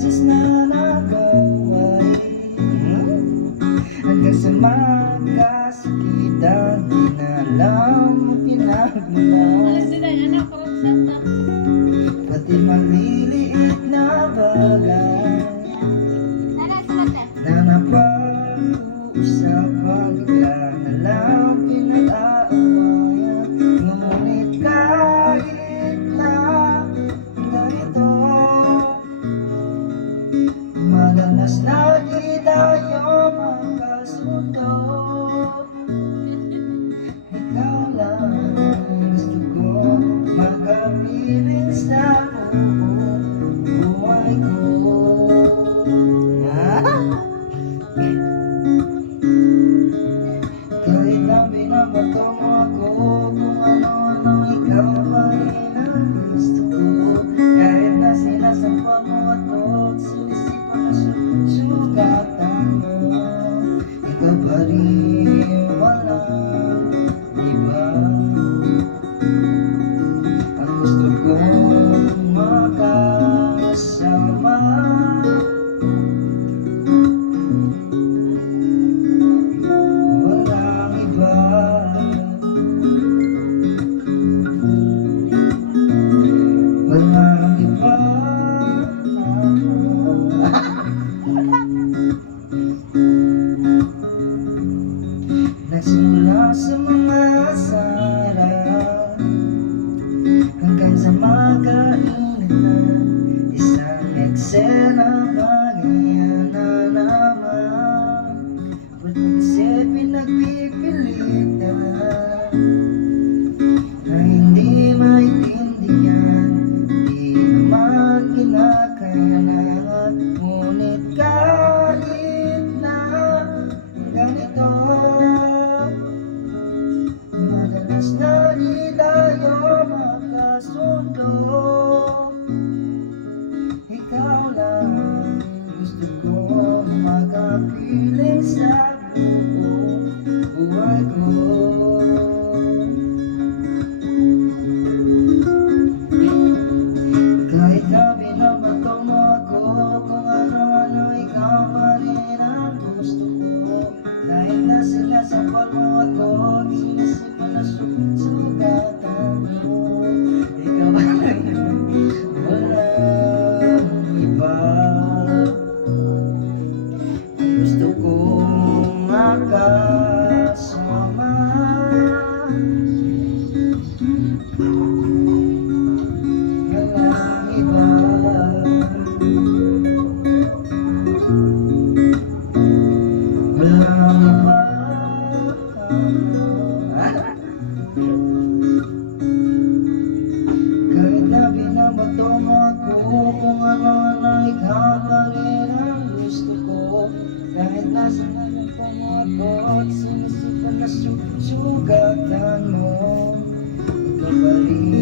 beses na nagaway, hanggang sa magkasakitan, di na alam ang pinagmulan. Pati maliliit na bagay na napag-uusapan, bigla na lang pinag-aawayan. Ngunit kahit na ganito, madalas na di tayo magkasundo. Ikaw lang gusto ko makapiling sa buhay ko. Kahit na binabato mo ako, kung ano-ano, ikaw pa rin ang gusto ko. Kahit na sinasampal mo ako at sinisipan na sugatan mo, ikaw pa rin, walang iba. Ang gusto kong makasama, walang iba. Walang iba. Nagsimula sa mga sarap hanggang sa magkainan na isang eksena, bagay na naman. Ba't mag-isip pinagpipilitan na hindi maintindihan, di naman kinakayanan. Ngunit kahit na ganito, madalas na di tayo magkasundo. Ikaw lang gusto ko makapiling sa buong buhay ko. Kahit na binabato mo ako, kung ano-ano, ikaw pa rin ang gusto ko. Kahit na sinasampal mo ako, sinisipan na sugatan mo, ikaw pa rin, walang iba. Gusto kong makasama, walang iba. Walang iba. Kahit na binabato mo ako, kung ano-ano, ikaw pa rin ang gusto ko. Kahit na sinasampal mo ako at sinisipan na sugatan mo, ikaw pa rin.